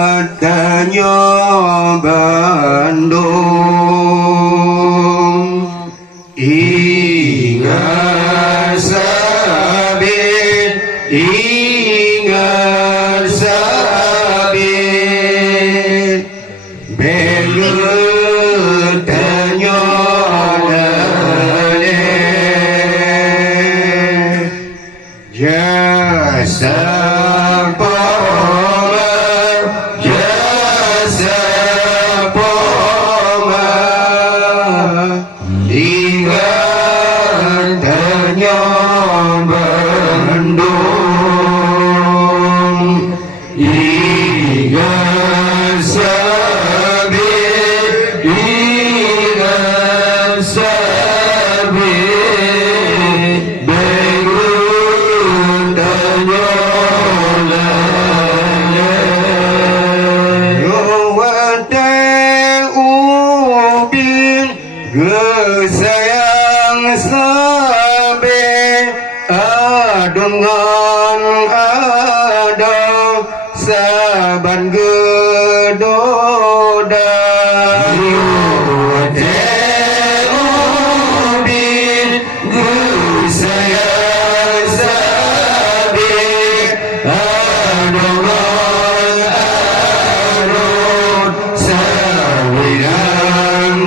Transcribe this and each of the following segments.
katanya Bandung. Ingat sabit, ingat sabit, begetanya daleh jasa poma, jasa poma, ingatnya Bandung. Ingat sabit, ingat sabit, begetanya daleh wate ubin gesayang sabe adungan ada saban gedoda wate ubin gesayang sabe adungan adun sawirang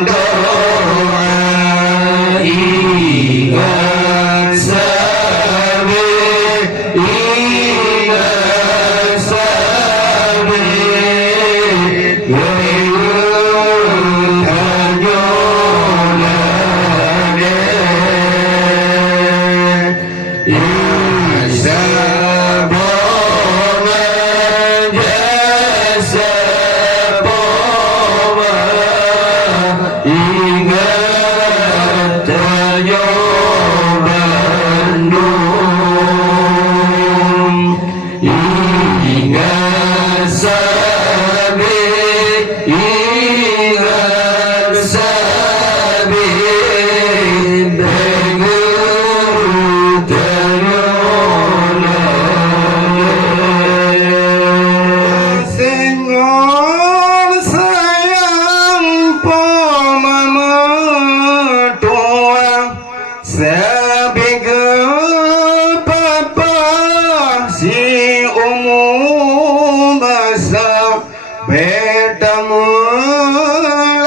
doa. Ingat sabit, ingat sabit, begetanya daleh jasa poma, jasa poma, ingatnya Bandung. Ingat sabit, ingat sabit, begetanya daleh senggol sayang poma metua sabit papa si umum basa beta melawan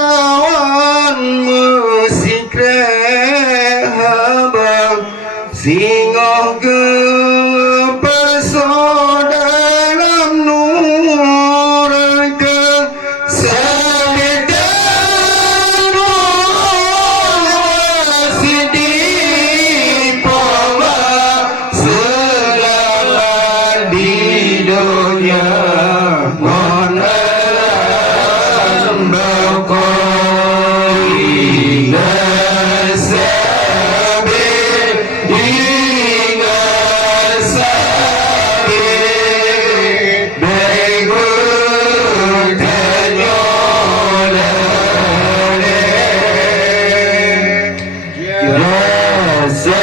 musik rehabang singoh gepaso dalam nur ke sabit dan sidi poma selama di dunia monalam bakoi. Ingat sabit, ingat sabit, begetanya daleh jasa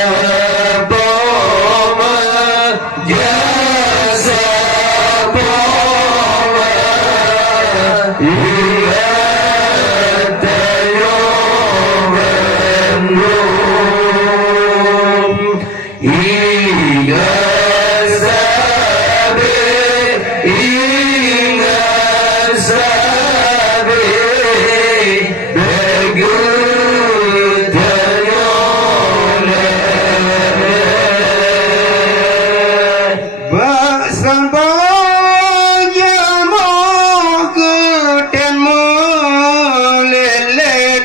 poma, jasa poma, ingatnya Bandung. Ingat sabit, ingat sabit, begetanya daleh baksan banyak geden melelet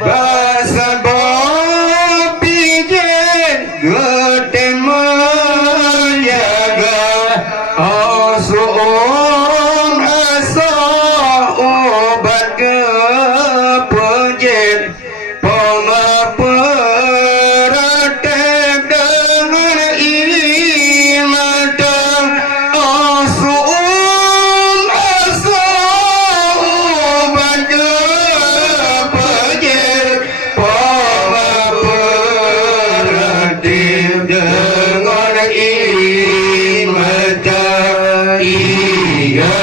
baksan pijen geden menjaga asuun asa obat kepejen pemaperatep dengan imatang asuun asa obat kepejen pemaperatep dengan imatang. Iya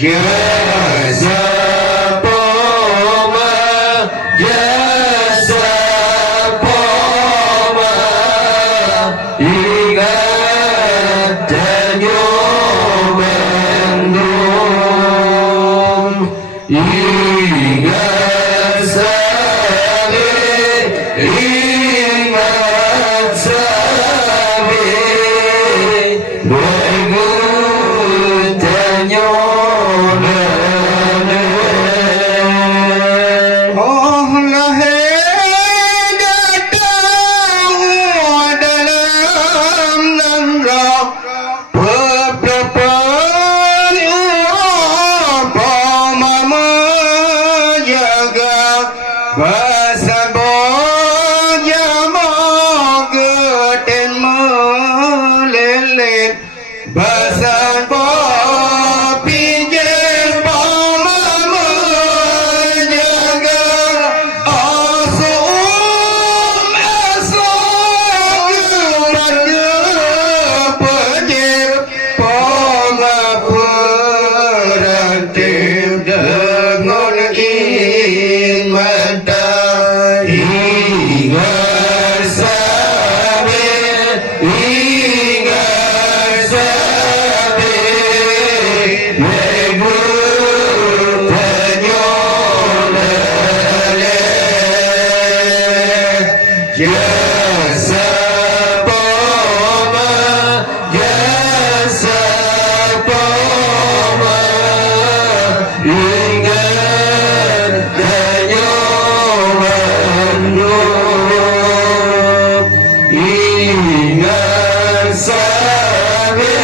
Jasa poma, jasa poma, ingat tanyo mendung, ingat sabi, ingat sabi, berguru tanyo. Oh lahir datang dalam nangrak perpepan pamama jaga bahasa boja mogeten melelet bahasa pinjir pamama jaga asum raja pejir pama perantim dengan mata ingat sabit ingat sabit berguru penyoleh jasa poma jasa poma ingat tanyo mendung ingat sabi